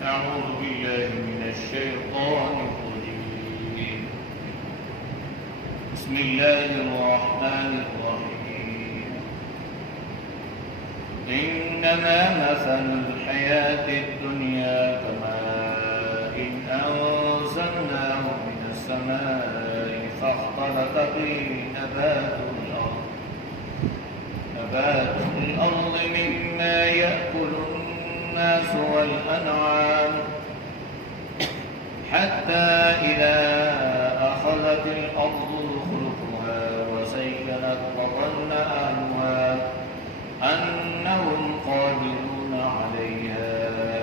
أعوذ بالله من الشيطان الرجيم بسم الله الرحمن الرحيم إنما مثل الحياة الدنيا كماء أنزلناه من السماء فاختلط به نبات الأرض مما يأكل الناس والأنعام حتى إذا أخذت الأرض زخرفها وزينت وظن أهلها أنهم قادرون عليها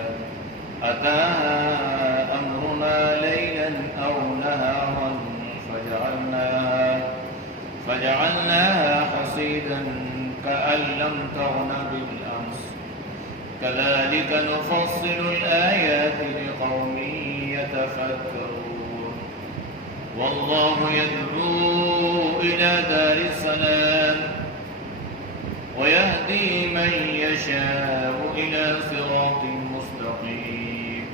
أتاها أمرنا ليلا أو نهارا فجعلناها حصيدا كأن لم تغن بالأمس كذلك نفصل الآيات لقوم يتفكرون والله يدعو إلى دار السلام ويهدي من يشاء إلى صراط مستقيم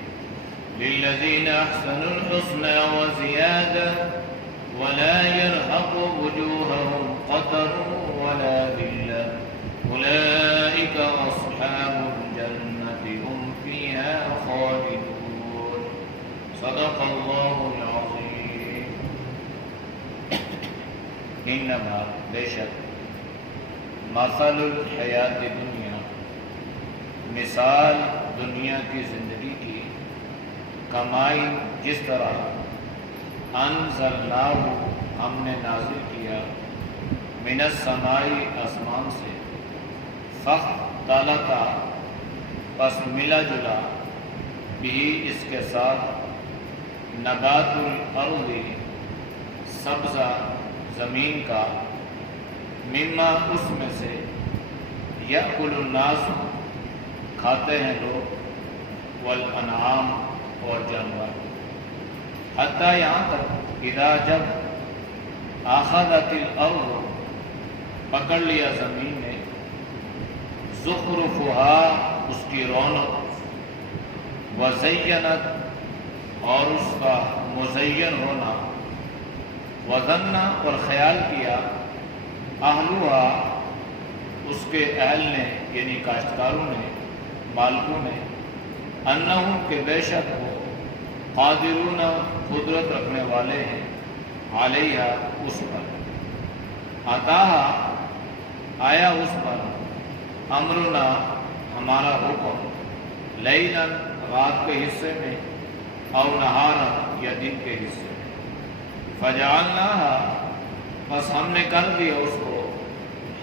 للذين أحسنوا الحسنى وزيادة ولا يرهق وجوههم قتر ولا ذلة أولئك أصحاب الجنة هم فيها خالدون صدق الله العظيم إنما بشك مثل الحیات دنیا مثال دنیا کی زندگی کی کمائی جس طرح انزلناہ ہم نے نازل کیا من السماء آسمان سے فاختلط پس ملا جلا بھی اس کے ساتھ نبات الارض سبزہ زمین کا مما اس میں سے یأکل الناس کھاتے ہیں لوگ والانعام اور جانور حتیٰ یہاں تک اذا جب اخذت الارض پکڑ لیا زمین نے زخرفها اس کی رونق وزینت اور اس کا مزین ہونا وظن اور خیال کیا اہلوہا اس کے اہل نے یعنی کاشتکاروں نے مالکوں نے انہم کہ بے شک وہ قادرون قدرت رکھنے والے ہیں علیہ اس پر عطاہا آیا اس پر امرنا ہمارا حکم لیلاً رات کے حصے میں او نہارا یا دن کے حصے میں فجعلناہا بس ہم نے کر دیا اس کو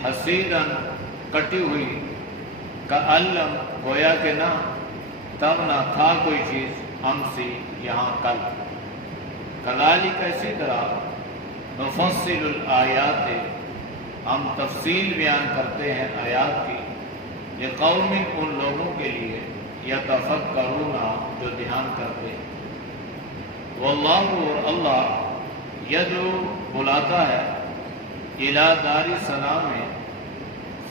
حصیداً کٹی ہوئی کألم گویا کہ نہ تب نہ تھا کوئی چیز ہم سی یہاں کل کذالک اسی طرح نفصل الآیات ہم تفصیل بیان کرتے ہیں آیات کی یہ قوم ان لوگوں کے لیے یتفکرون جو دھیان کرتے ہیں واللہ اور اللہ یدعو بلاتا ہے الی دار السلام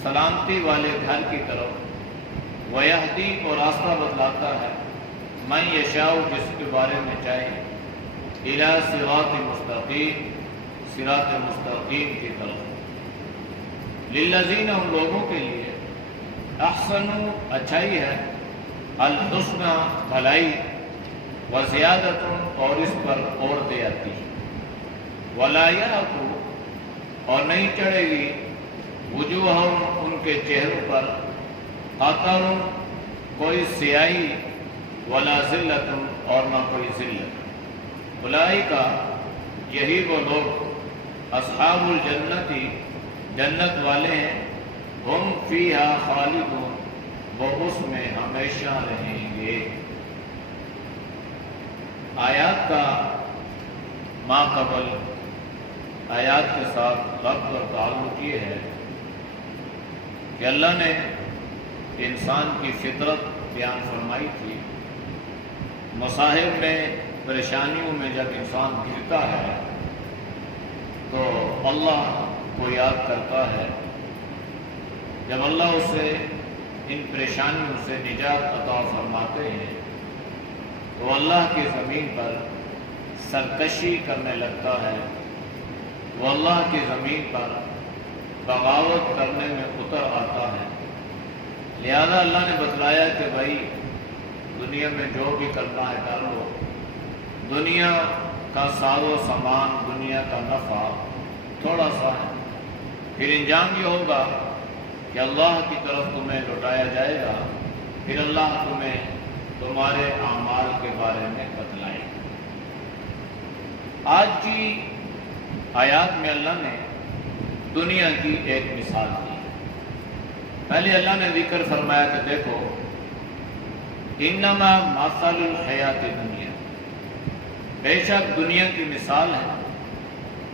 سلامتی والے گھر کی طرف ویہدی اور راستہ بتلاتا ہے من یشاء جس کے بارے میں چاہے الی صراط مستقیم صراط مستقیم کی طرف للذین ان لوگوں کے لیے احسنوا اچھائی ہے الحسنى بھلائی وزیادت اور اس پر اور زیادتی ولا یرہق اور نہیں چڑھے گی وجوہہم ان کے چہروں پر قطر کوئی سیاہی ولا ذلت اور نہ کوئی ذلت اولئک یہی وہ لوگ اصحاب الجنتی جنت والے ہیں ہم فیہا خالدون وہ اس میں ہمیشہ رہیں گے آیات کا ما قبل آیات کے ساتھ ربط اور تعلق یہ ہے کہ اللہ نے انسان کی فطرت بیان فرمائی تھی مصائب میں پریشانیوں میں جب انسان گرتا ہے تو اللہ کو یاد کرتا ہے جب اللہ اسے ان پریشانیوں سے نجات عطا فرماتے ہیں وہ اللہ کی زمین پر سرکشی کرنے لگتا ہے، وہ اللہ کی زمین پر بغاوت کرنے میں اتر آتا ہے۔ لہذا اللہ نے بتلایا کہ بھائی دنیا میں جو بھی کرنا ہے کر لو، دنیا کا ساز و سامان، دنیا کا نفع تھوڑا سا ہے، پھر انجام یہ ہوگا کہ اللہ کی طرف تمہیں لوٹایا جائے گا، پھر اللہ تمہیں تمہارے اعمال کے بارے میں بتلائے گا۔ آج کی آیات میں اللہ نے دنیا کی ایک مثال دی۔ پہلے اللہ نے ذکر فرمایا کہ دیکھو انما مثل الحیات دنیا، بے شک دنیا کی مثال ہے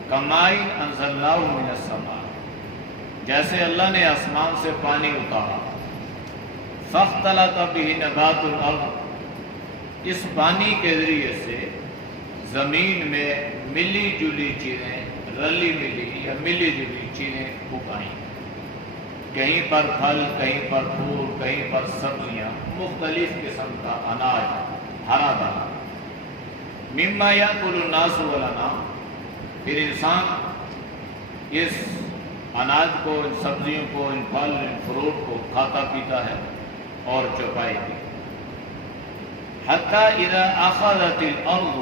کمائی انزلناہ من السماء، جیسے اللہ نے آسمان سے پانی اتارا، فاختلط بہ نبات الارض، اس پانی کے ذریعے سے زمین میں ملی جلی چیزیں، رلی ملی یا ملی جلی چیزیں اگائیں، کہیں پر پھل، کہیں پر پھول، کہیں پر سبزیاں، مختلف قسم کا اناج، ہرا دانا، مما یاکل الناس والانعام، پھر انسان اس اناج کو، ان سبزیوں کو، ان پھل، ان فروٹ کو کھاتا پیتا ہے اور چوپائی بھی۔ حتی اذا اخذت الارض،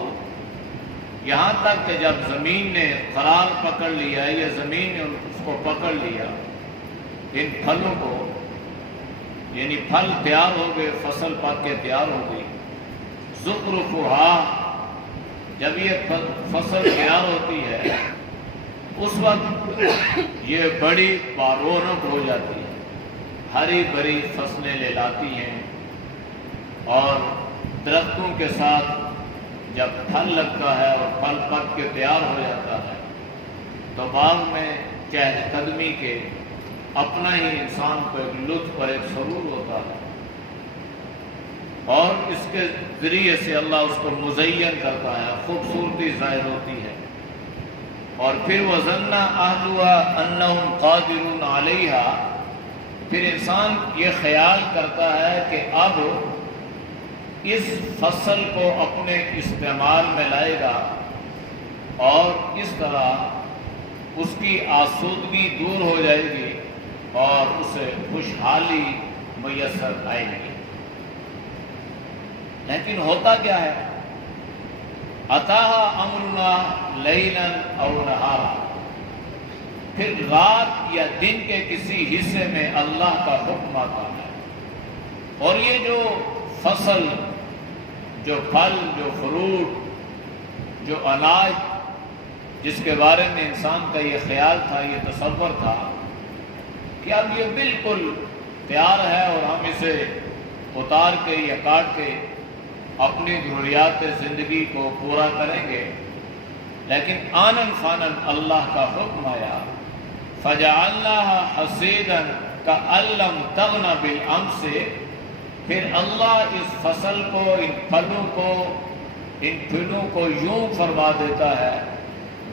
یہاں تک کہ جب زمین نے قرار پکڑ لیا یا زمین نے اس کو پکڑ لیا، ان پھلوں کو، یعنی پھل تیار ہو گئے، فصل پک کے تیار ہو گئی، زخرفہا، جب یہ فصل تیار ہوتی ہے اس وقت یہ بڑی بارونق ہو جاتی ہے، ہری بھری فصلیں لے لاتی ہیں، اور درختوں کے ساتھ جب پھل لگتا ہے اور پھل پک کے تیار ہو جاتا ہے تو باغ میں چہل قدمی کے اپنا ہی انسان کو ایک لطف اور ایک سرور ہوتا ہے، اور اس کے ذریعے سے اللہ اس کو مزین کرتا ہے، خوبصورتی ظاہر ہوتی ہے، اور پھر وَظَنَّ أَهْلُهَا أَنَّهُمْ قَادِرُونَ عَلَيْهَا، پھر انسان یہ خیال کرتا ہے کہ اب اس فصل کو اپنے استعمال میں لائے گا اور اس طرح اس کی آسودگی دور ہو جائے گی اور اسے خوشحالی میسر آئے گی۔ لیکن ہوتا کیا ہے؟ اتاہا امرنا لیلا او نہارا، پھر رات یا دن کے کسی حصے میں اللہ کا حکم آتا ہے، اور یہ جو فصل، جو پھل، جو فروٹ، جو اناج، جس کے بارے میں انسان کا یہ خیال تھا، یہ تصور تھا کہ اب یہ بالکل تیار ہے اور ہم اسے اتار کے یا کاٹ کے اپنی ضروریات زندگی کو پورا کریں گے، لیکن آنن فانن اللہ کا حکم آیا، فَجَعَلْنَاهَا حَصِيدًا كَأَن لَّمْ تَغْنَ بِالْأَمْسِ، پھر اللہ اس فصل کو، ان پھلوں کو، ان پھلوں کو یوں فرما دیتا ہے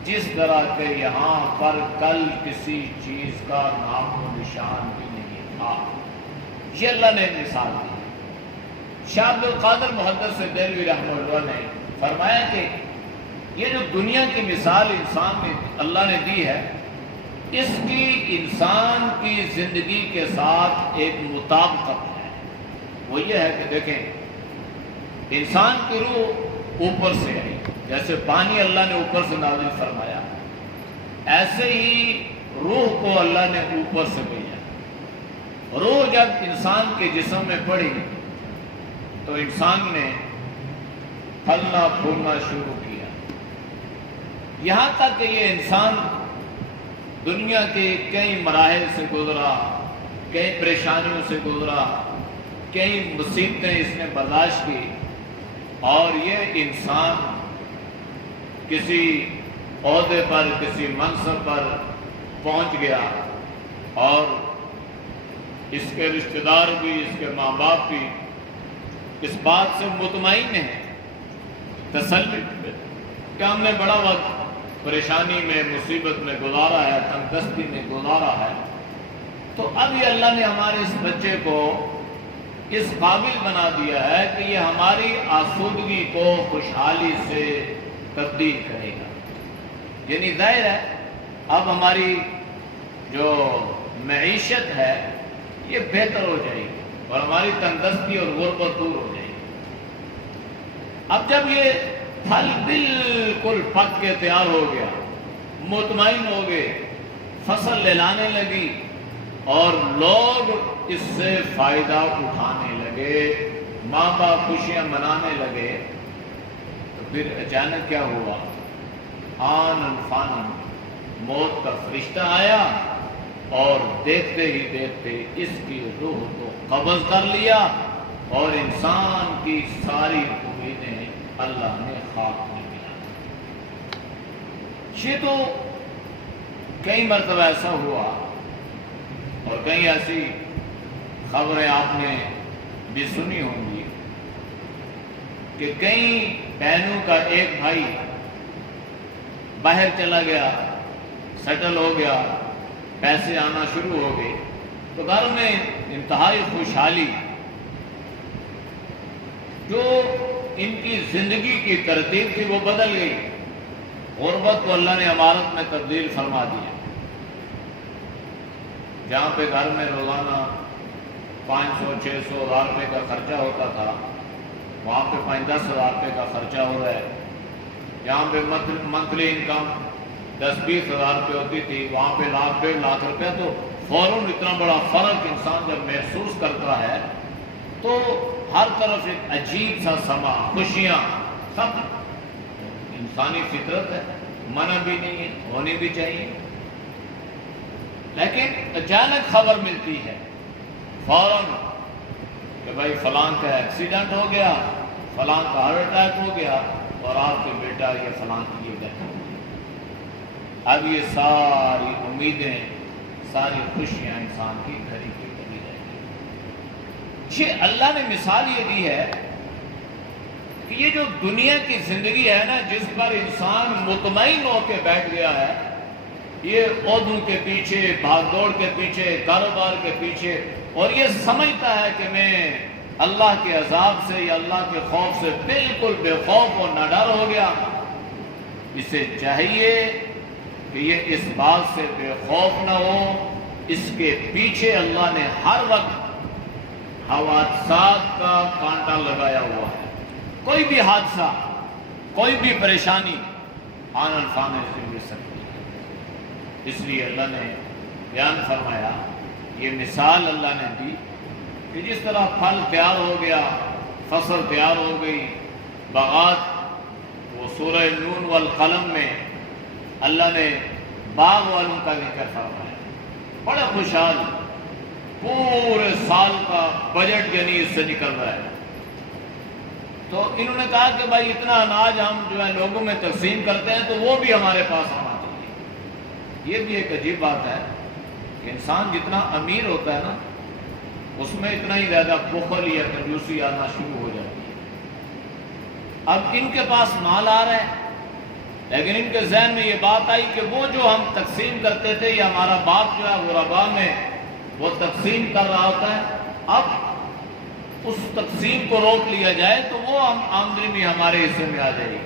جس طرح کہ یہاں پر کل کسی چیز کا نام و نشان بھی نہیں تھا۔ یہ اللہ نے مثال دی۔ شاہ عبد القادر محدث دہلوی رحمہ اللہ نے فرمایا کہ یہ جو دنیا کی مثال انسان نے، اللہ نے دی ہے، اس کی انسان کی زندگی کے ساتھ ایک مطابقت ہے۔ وہ یہ ہے کہ دیکھیں، انسان کی روح اوپر سے آئی، جیسے پانی اللہ نے اوپر سے نازل فرمایا، ایسے ہی روح کو اللہ نے اوپر سے بھیجا۔ روح جب انسان کے جسم میں پڑی تو انسان نے پھلنا پھولنا شروع کیا، یہاں تک کہ یہ انسان دنیا کے کئی مراحل سے گزرا، کئی پریشانیوں سے گزرا، کئی مصیبتیں اس نے برداشت کی، اور یہ انسان کسی عہدے پر، کسی منصب پر پہنچ گیا، اور اس کے رشتہ دار بھی، اس کے ماں باپ بھی اس بات سے مطمئن ہیں، تسلی کہ ہم نے بڑا وقت پریشانی میں، مصیبت میں گزارا ہے، تنگ دستی میں گزارا ہے، تو اب یہ اللہ نے ہمارے اس بچے کو اس قابل بنا دیا ہے کہ یہ ہماری آسودگی کو خوشحالی سے تبدیل کرے گا. یعنی ظاہر ہے اب ہماری جو معیشت ہے یہ بہتر ہو جائے گی اور ہماری تندرستی اور غربت دور ہو جائے گی. اب جب یہ پھل بالکل پک کے تیار ہو گیا، مطمئن ہو گئے، فصل لہلانے لگی اور لوگ اس سے فائدہ اٹھانے لگے، ماں باپ خوشیاں منانے لگے، تو پھر اچانک کیا ہوا؟ آنن فانن موت کا فرشتہ آیا اور دیکھتے ہی دیکھتے اس کی روح کو قبض کر لیا اور انسان کی ساری امیدیں اللہ نے خاک میں ملا. یہ تو کئی مرتبہ ایسا ہوا اور کئی ایسی خبریں آپ نے بھی سنی ہوں گی کہ کئی بہنوں کا ایک بھائی باہر چلا گیا، سیٹل ہو گیا، پیسے آنا شروع ہو گئے، تو گھر میں انتہائی خوشحالی. جو ان کی زندگی کی ترتیب تھی وہ بدل گئی. غربت کو اللہ نے امارت میں تبدیل فرما دیا. جہاں پہ گھر میں روزانہ 500-600 ہزار روپے کا خرچہ ہوتا تھا، وہاں پہ 5-10 ہزار روپے کا خرچہ ہو رہا ہے. جہاں پہ منتھلی انکم 10-20 ہزار روپے ہوتی تھی، وہاں پہ 1,00,000-1.5 لاکھ روپے. تو فوراً اتنا بڑا فرق انسان جب محسوس کرتا ہے تو ہر طرف ایک عجیب سا سما، خوشیاں، سب انسانی فطرت ہے، منع بھی نہیں ہے، ہونی بھی چاہیے. لیکن اچانک خبر ملتی ہے فوراً کہ بھائی فلاں کا ایکسیڈنٹ ہو گیا، فلاں کا ہارٹ اٹیک ہو گیا اور آپ کے بیٹا یہ فلاں کی یہ ڈیتھ ہو گئی. اب یہ ساری امیدیں، ساری خوشیاں انسان کی گھری کی گھری رہ گئی. یہ اللہ نے مثال یہ دی ہے کہ یہ جو دنیا کی زندگی ہے نا، جس پر انسان مطمئن ہو کے بیٹھ گیا ہے، یہ عہدوں کے پیچھے، بھاگ دوڑ کے پیچھے، کاروبار کے پیچھے، اور یہ سمجھتا ہے کہ میں اللہ کے عذاب سے یا اللہ کے خوف سے بالکل بے خوف اور ناڈر ہو گیا. اسے چاہیے کہ یہ اس بات سے بے خوف نہ ہو. اس کے پیچھے اللہ نے ہر وقت حوادثات کا کانٹا لگایا ہوا ہے. کوئی بھی حادثہ، کوئی بھی پریشانی آنن فانے سے مل سکتی ہے. اس لیے اللہ نے بیان فرمایا، یہ مثال اللہ نے دی کہ جس طرح پھل تیار ہو گیا، فصل تیار ہو گئی، باغات، وہ سورہ نون والقلم میں اللہ نے باغ والوں کا ذکر فرمایا. بڑا خوشحال، پورے سال کا بجٹ یعنی اس سے نکل رہا ہے. تو انہوں نے کہا کہ بھائی اتنا اناج ہم جو ہے لوگوں میں تقسیم کرتے ہیں تو وہ بھی ہمارے پاس آنا چاہیے. یہ بھی ایک عجیب بات ہے کہ انسان جتنا امیر ہوتا ہے نا، اس میں اتنا ہی زیادہ بخل یا کنجوسی آنا شروع ہو جاتی ہے. اب ان کے پاس مال آ رہا ہے، لیکن ان کے ذہن میں یہ بات آئی کہ وہ جو ہم تقسیم کرتے تھے، یا ہمارا باپ جو ہے غربا میں وہ تقسیم کر رہا ہوتا ہے، اب اس تقسیم کو روک لیا جائے تو وہ آمدنی بھی ہمارے حصے میں آ جائے گی.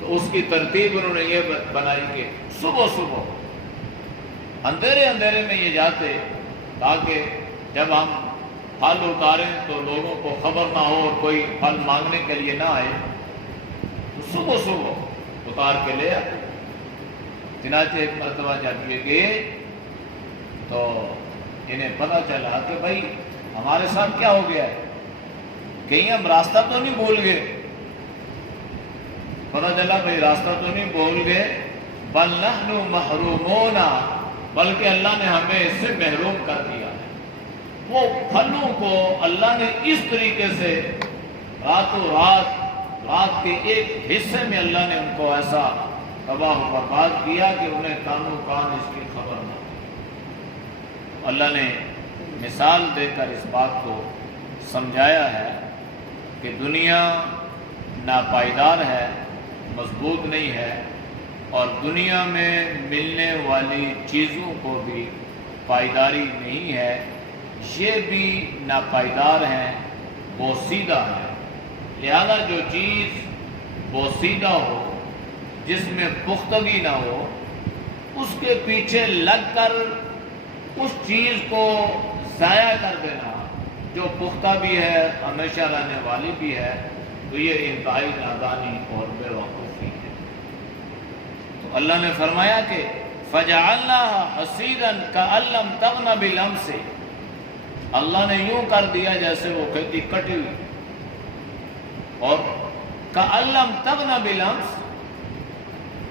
تو اس کی ترتیب انہوں نے یہ بنائی کہ صبح صبح اندھیرے میں یہ جاتے تاکہ جب ہم پھل اتاریں تو لوگوں کو خبر نہ ہو اور کوئی پھل مانگنے کے لیے نہ آئے. تو صبح اتار کے لے آتے. چنانچہ ایک مرتبہ جب یہ گئے تو انہیں پتہ چلا کہ بھائی ہمارے ساتھ کیا ہو گیا ہے، کہیں ہم راستہ تو نہیں بھول گئے. پتہ چلا بھائی راستہ تو نہیں بھول گئے، بل نحن محرومون، بلکہ اللہ نے ہمیں اس سے محروم کر دیا. وہ پھلوں کو اللہ نے اس طریقے سے راتوں رات کے ایک حصے میں اللہ نے ان کو ایسا تباہ و برباد کیا کہ انہیں کانوں کان اس کی خبر نہ. اللہ نے مثال دے کر اس بات کو سمجھایا ہے کہ دنیا ناپائیدار ہے، مضبوط نہیں ہے، اور دنیا میں ملنے والی چیزوں کو بھی پائیداری نہیں ہے. یہ بھی ناپائیدار ہیں، بوسیدہ ہیں۔ لہذا جو چیز بوسیدہ ہو، جس میں پختگی نہ ہو، اس کے پیچھے لگ کر اس چیز کو ضائع کر دینا جو پختہ بھی ہے، ہمیشہ رہنے والی بھی ہے، تو یہ انتہائی نادانی اور بے وقوفی ہے۔ تو اللہ نے فرمایا کہ فَجَعَلْنَاهَا حَصِيدًا كَأَن لَّمْ تَغْنَ بِالْأَمْسِ، اللہ نے یوں کر دیا جیسے وہ کھیتی کٹی ہوئی، اور كَأَن لَّمْ تَغْنَ بِالْأَمْسِ،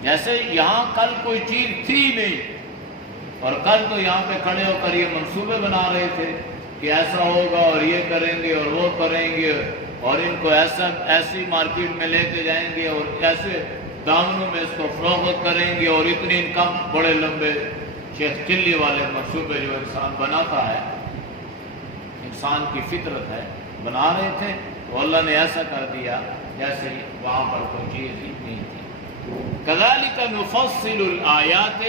جیسے یہاں کل کوئی چیز تھی نہیں، اور کل تو یہاں پہ کھڑے ہو کر یہ منصوبے بنا رہے تھے کہ ایسا ہوگا اور یہ کریں گے اور وہ کریں گے اور ان کو ایسی مارکیٹ میں لے کے جائیں گے اور ایسے دامنوں میں اس کو فروخت کریں گے اور اتنی انکم، بڑے لمبے شیخ چلی والے منصوبے جو انسان بناتا ہے، انسان کی فطرت ہے، بنا رہے تھے، تو اللہ نے ایسا کر دیا جیسے وہاں پر کوئی چیز ہی نہیں تھی۔ كَذَلِكَ نُفَصِّلُ الْآيَاتِ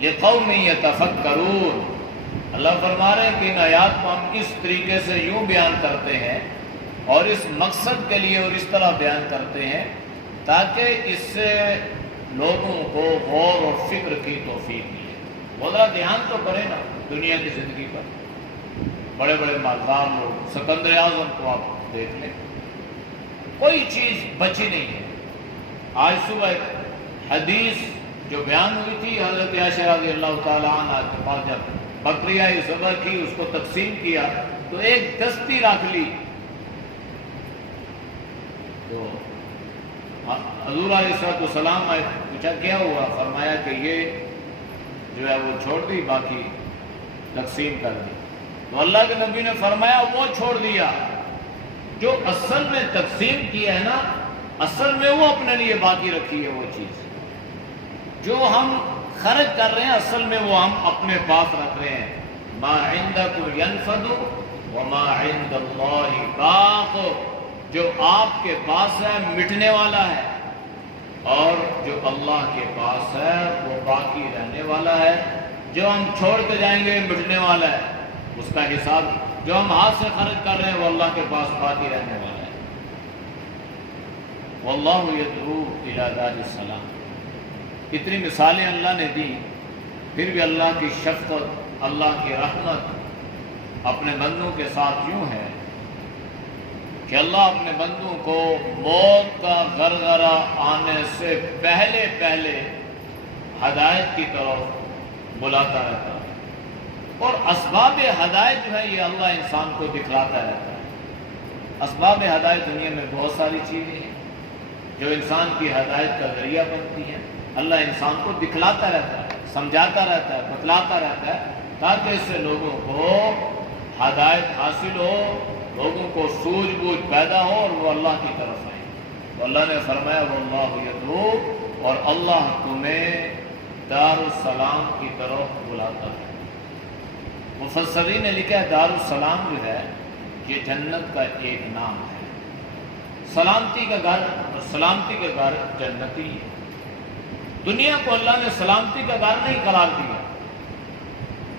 لِقَوْمٍ يَتَفَكَّرُونَ، اللہ فرما رہے ہیں کہ ان آیات کو ہم اس طریقے سے یوں بیان کرتے ہیں اور اس مقصد کے لیے اور اس طرح بیان کرتے ہیں تاکہ اس سے لوگوں کو غور اور فکر کی توفیق ملے۔ وہ ذرا دھیان تو کرے نا دنیا کی زندگی پر، بڑے بڑے مالدار لوگ، سکندر اعظم کو آپ دیکھ لیں، کوئی چیز بچی نہیں ہے۔ آج صبح ایک حدیث جو بیان ہوئی تھی، حضرت عائشہ رضی اللہ تعالیٰ عنہ کے پاس جب بکریہ ذبح کی، اس کو تقسیم کیا تو ایک دستی رکھ لی، تو حضور علیہ السلام نے پوچھا کیا ہوا، فرمایا کہ یہ جو ہے وہ چھوڑ دی، باقی تقسیم کر دی۔ تو اللہ کے نبی نے فرمایا وہ چھوڑ دیا جو اصل میں تقسیم کیا ہے نا، اصل میں وہ اپنے لیے باقی رکھی ہے، وہ چیز جو ہم خرچ کر رہے ہیں اصل میں وہ ہم اپنے پاس رکھ رہے ہیں۔ ما عندکم ینفد وما عند اللہ باق، جو آپ کے پاس ہے مٹنے والا ہے، اور جو اللہ کے پاس ہے وہ باقی رہنے والا ہے۔ جو ہم چھوڑ کے جائیں گے مٹنے والا ہے، اس کا حساب جو ہم ہاتھ سے خرچ کر رہے ہیں وہ اللہ کے پاس باقی رہنے والا ہے۔ واللہ یدعو الی دار السلام، اتنی مثالیں اللہ نے دی، پھر بھی اللہ کی شفقت، اللہ کی رحمت اپنے بندوں کے ساتھ یوں ہے کہ اللہ اپنے بندوں کو موت کا غرغرہ آنے سے پہلے پہلے ہدایت کی طرف بلاتا رہتا ہے، اور اسباب ہدایت جو ہے یہ اللہ انسان کو دکھلاتا رہتا ہے۔ اسباب ہدایت دنیا میں بہت ساری چیزیں ہیں جو انسان کی ہدایت کا ذریعہ بنتی ہیں، اللہ انسان کو دکھلاتا رہتا ہے، سمجھاتا رہتا ہے، بتلاتا رہتا ہے، تاکہ اس سے لوگوں کو ہدایت حاصل ہو، لوگوں کو سوجھ بوجھ پیدا ہو اور وہ اللہ کی طرف آئیں۔ تو اللہ نے فرمایا واللہ یدعو، اور اللہ تمہیں دار السلام کی طرف بلاتا ہے۔ مفسرین نے لکھا ہے دار السلام جو ہے یہ جنت کا ایک نام ہے، سلامتی کا گھر، اور سلامتی کا گھر جنتی ہے۔ دنیا کو اللہ نے سلامتی کا گھر نہیں قرار دیا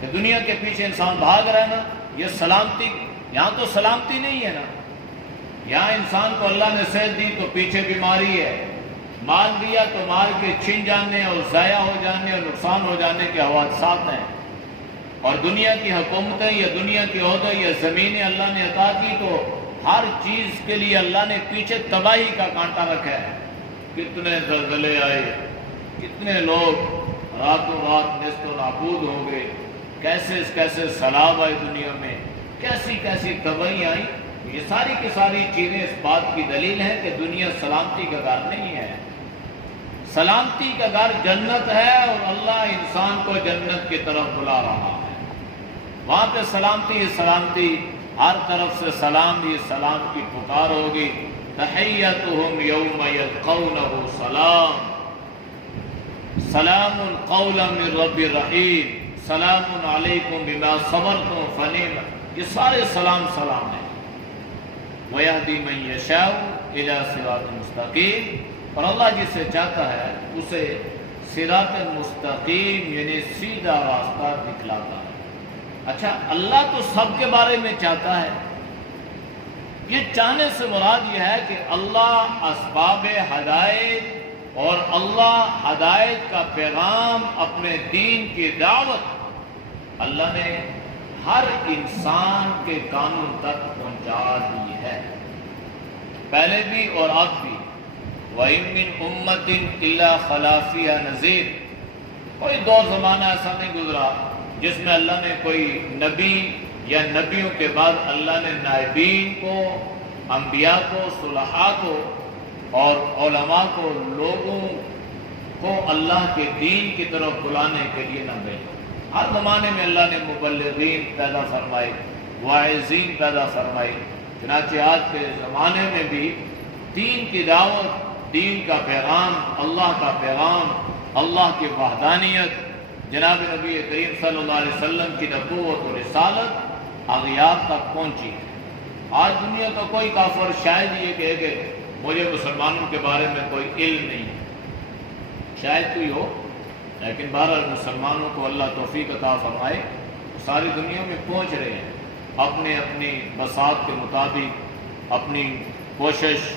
کہ دنیا کے پیچھے انسان بھاگ رہا ہے نا، یہ سلامتی، یہاں تو سلامتی نہیں ہے نا، یہاں انسان کو اللہ نے صحت دی تو پیچھے بیماری ہے، مال دیا تو مال کے چھن جانے اور ضائع ہو جانے اور نقصان ہو جانے کے حوادثات ہیں، اور دنیا کی حکومتیں یا دنیا کے عہدے یا زمینیں اللہ نے عطا کی تو ہر چیز کے لیے اللہ نے پیچھے تباہی کا کانٹا رکھا ہے۔ کتنے زلزلے آئے، کتنے لوگ راتوں رات نیست و نابود ہو گئے، کیسے سیلاب آئے دنیا میں، کیسی کیسی تباہی آئی، یہ ساری کی ساری چیزیں اس بات کی دلیل ہیں کہ دنیا سلامتی کا گھر نہیں ہے۔ سلامتی کا گھر جنت ہے، اور اللہ انسان کو جنت کی طرف بلا رہا ہے، وہاں پہ سلامتی ہی سلامتی، ہر طرف سے سلام ہی سلام کی پکار ہوگی۔ تحیتہم یوم یلقونہ سلام، سلام قولا من رب رحیم، سلام علیکم بما صبرتم فنعم، یہ سارے سلام سلام ہیں۔ وَيَهْدِي مَن يَشَاءُ إِلَىٰ صِرَاطٍ مُسْتَقِيمٍ، اور اللہ جسے چاہتا ہے اسے صراط مستقیم یعنی سیدھا راستہ دکھلاتا ہے۔ اچھا اللہ تو سب کے بارے میں چاہتا ہے. یہ چاہنے سے مراد یہ ہے کہ اللہ اسباب ہدایت اور اللہ ہدایت کا پیغام اپنے دین کی دعوت اللہ نے ہر انسان کے کانوں تک پہنچا دی ہے، پہلے بھی اور اب بھی. وَإِن مِّنْ أُمَّةٍ إِلَّا خَلَا فِيهَا نَذِيرٌ. کوئی دور زمانہ ایسا نہیں گزرا جس میں اللہ نے کوئی نبی یا نبیوں کے بعد اللہ نے نائبین کو، انبیاء کو، صلحاء کو اور علماء کو، لوگوں کو اللہ کے دین کی طرف بلانے کے لیے نہ بھیجا. ہر زمانے میں اللہ نے مبلغین پیدا فرمائے، واعظین پیدا فرمائے. چنانچہ آج کے زمانے میں بھی دین کی دعوت، دین کا پیغام، اللہ کا پیغام، اللہ کی وحدانیت، جناب نبی کریم صلی اللہ علیہ وسلم کی نبوت و رسالت اغیار تک پہنچی ہے. آج دنیا کا کوئی کافر شاید یہ کہے کہ مجھے مسلمانوں کے بارے میں کوئی علم نہیں ہے، شاید کوئی ہو، لیکن بہرحال مسلمانوں کو اللہ توفیق عطا فرمائے، ساری دنیا میں پہنچ رہے ہیں اپنے اپنی بساط کے مطابق، اپنی کوشش،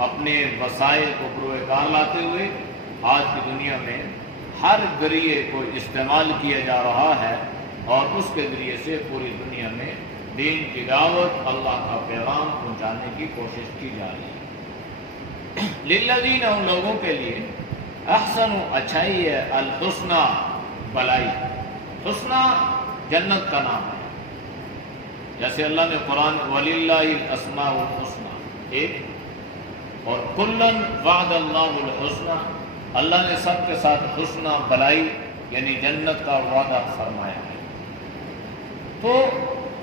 اپنے وسائل کو بروئے کار لاتے ہوئے آج کی دنیا میں ہر ذریعے کو استعمال کیا جا رہا ہے اور اس کے ذریعے سے پوری دنیا میں دین کی دعوت، اللہ کا پیغام پہنچانے کی کوشش کی جا رہی ہے. للذین، ان لوگوں کے لیے، احسن اچھائی ہے، الحسنہ بلائی. حسنہ جنت کا نام ہے، جیسے اللہ نے قرآن وَلِلَّهِ الْأَسْمَاءُ الْحُسْنَى ایک، اور کُلًّا وَعَدَ اللَّهُ الْحُسْنَى، اللہ نے سب کے ساتھ حسنہ بلائی یعنی جنت کا وعدہ فرمایا ہے. تو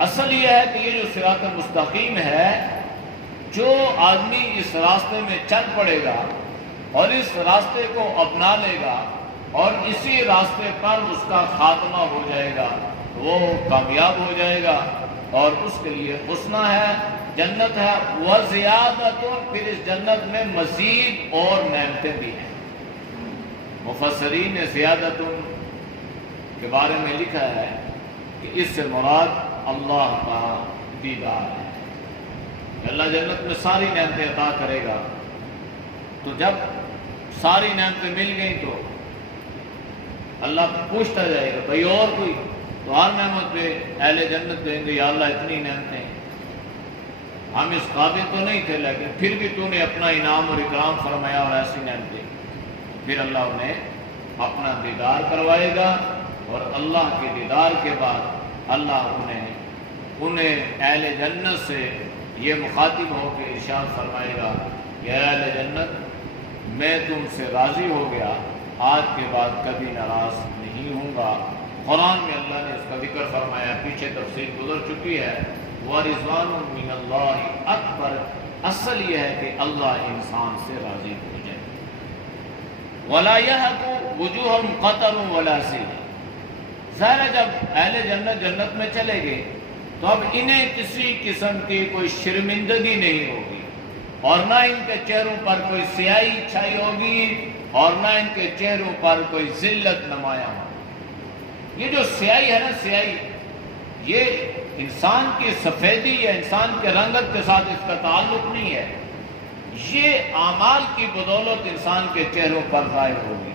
اصل یہ ہے کہ یہ جو صراط مستقیم ہے، جو آدمی اس راستے میں چل پڑے گا اور اس راستے کو اپنا لے گا اور اسی راستے پر اس کا خاتمہ ہو جائے گا، وہ کامیاب ہو جائے گا اور اس کے لیے حسنہ ہے، جنت ہے. وَزِيَادَةٌ، پھر اس جنت میں مزید اور نعمتیں بھی ہیں. مفسرین نے زیادت کے بارے میں لکھا ہے کہ اس سے مراد اللہ کا دیدار ہے. اللہ جنت میں ساری نعمتیں عطا کرے گا، تو جب ساری نعمتیں مل گئیں تو اللہ پوچھتا جائے گا بھائی اور کوئی، تو ہر نعمت پہ اہل جنت کہیں گے یا اللہ اتنی نعمتیں، ہم اس قابل تو نہیں تھے لیکن پھر بھی تو نے اپنا انعام اور اکرام فرمایا اور ایسی نعمتیں. پھر اللہ انہیں اپنا دیدار کروائے گا اور اللہ کے دیدار کے بعد اللہ انہیں اہل جنت سے یہ مخاطب ہو کے ارشاد فرمائے گا کہ اہل جنت میں تم سے راضی ہو گیا، آج کے بعد کبھی ناراض نہیں ہوں گا. قرآن میں اللہ نے اس کا ذکر فرمایا، پیچھے تفصیل گزر چکی ہے. وَرِضْوَانٌ مِّنَ اللَّهِ اکبر. اصل یہ ہے کہ اللہ انسان سے راضی ہو جائے. وَلَا يَهَقُ وُجُوهَهُمْ قَطَرٌ وَلَا سِلَّةٌ. ظاہر ہے جب اہل جنت میں چلے گئے تو اب انہیں کسی قسم کی کوئی شرمندگی نہیں ہوگی اور نہ ان کے چہروں پر کوئی سیاہی چھائی ہوگی اور نہ ان کے چہروں پر کوئی ذلت نمایاں ہوگی. یہ جو سیاہی ہے نا، سیاہی یہ انسان کی سفیدی یا انسان کے رنگت کے ساتھ اس کا تعلق نہیں ہے، یہ اعمال کی بدولت انسان کے چہروں پر ظاہر ہوگی.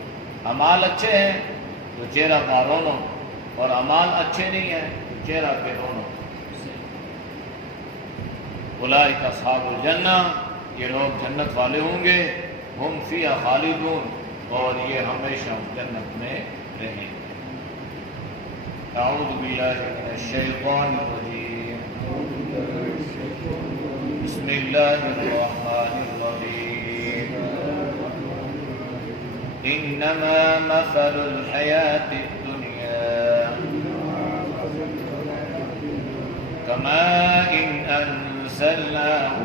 اعمال اچھے ہیں تو چہرہ کا رونق، اور اعمال اچھے نہیں ہیں تو چہرہ پہ رونق. اولئک اصحاب الجنہ، یہ لوگ جنت والے ہوں گے. ہم فیہا خالدون، اور یہ ہمیشہ جنت میں رہیں گے. اعوذ باللہ من الشیطان الرجیم. بسم اللہ الرحمن الرحیم. انما مثل الحیاة الدنیا كماء أنزلناه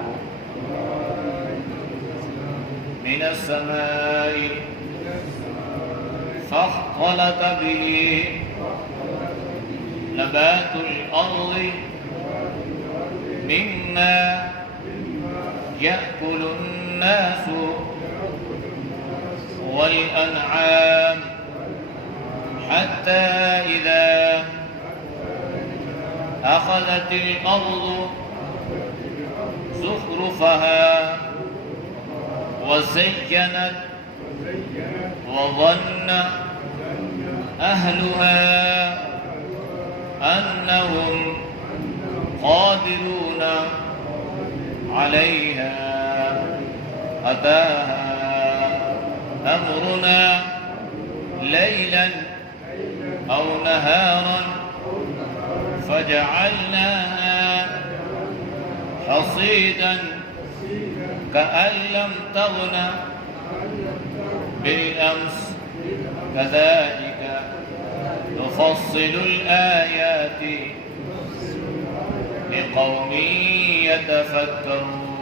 من السماء فاختلط به نبات الأرض مما يأكل الناس والأنعام حتى إذا أخذت الأرض زخرفها وزينت وظن أهلها أنهم قادرون عليها أتاها أمرنا ليلا أو نهارا فجعلناها حصيدا كأن لم تغن بالأمس كذلك نفصل الآيات لقوم يتفكرون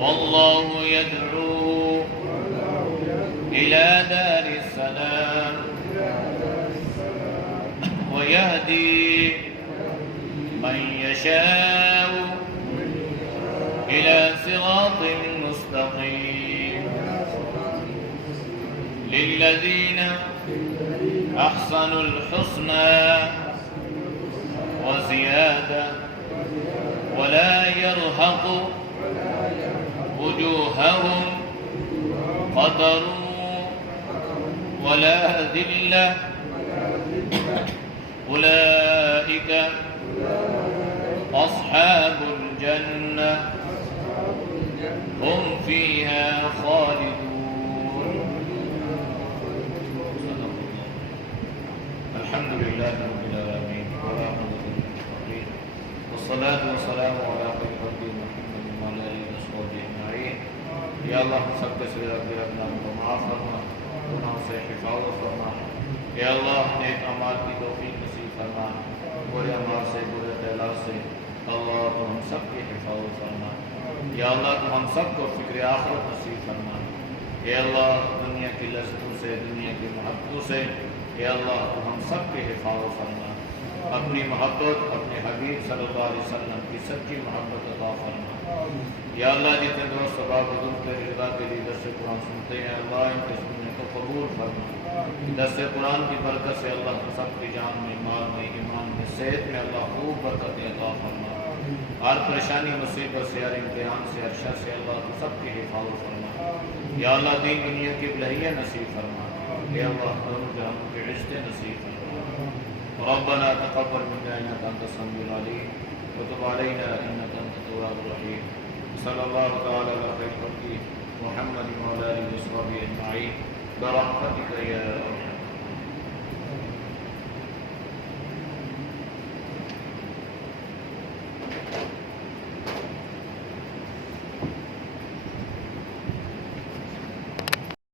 والله يدعو إلى دار السلام ويهدي من يشاء إلى صراط مستقيم للذين أحسنوا الحسنى وزيادة ولا يرهق وجوههم قدر ولا ذلة أولئك أصحاب الجنة هم فيها خالدون. الحمد لله رب العالمين والصلاة والسلام على خير خلق محمد وعلى آله وصحبه أجمعين. یا اللہ ہم سب کے سر اپنا کو معاف فرما، گناہوں سے حفاظت فرما. یا اللہ نیک اعمال کی توفیق نصیب فرما، برے اعمال سے برے خیالات سے اللہ تو ہم سب کی حفاظت فرما. یا اللہ تو ہم سب کو فکر آخرت نصیب فرما. یا اللہ دنیا کی لذتوں سے، دنیا کی محبتوں سے یا اللہ تو ہم سب کی حفاظت فرما. اپنی محبت اپنے حبیب صلی اللہ علیہ وسلم کی سچی محبت عطا فرما. یا اللہ جتنے دوست سباب حضور تیری رضا کے لیے درس قرآن سنتے ہیں اللہ ان کے سننے کو قبول فرما. درس قرآن کی برکت سے اللہ تو سب کی جان میں، مال میں، ایمان میں، صحت میں اللہ خوب برکت عطا فرما. ہر پریشانی مصیبت سے، ہر امتحان سے، ہر شر سے اللہ تو سب کی حفاظت فرما. یا اللہ دین دنیا کی بلہیاں نصیب فرما. یا اللہ دونوں جہاں کے رشتے نصیب فرما. ربنا تقبل منا انك انت السميع العليم وتب علينا انك انت التواب الرحيم. صلى الله تعالى على خير خلقه محمد وعلى اله وصحبه اجمعين برحمتك يا ارحم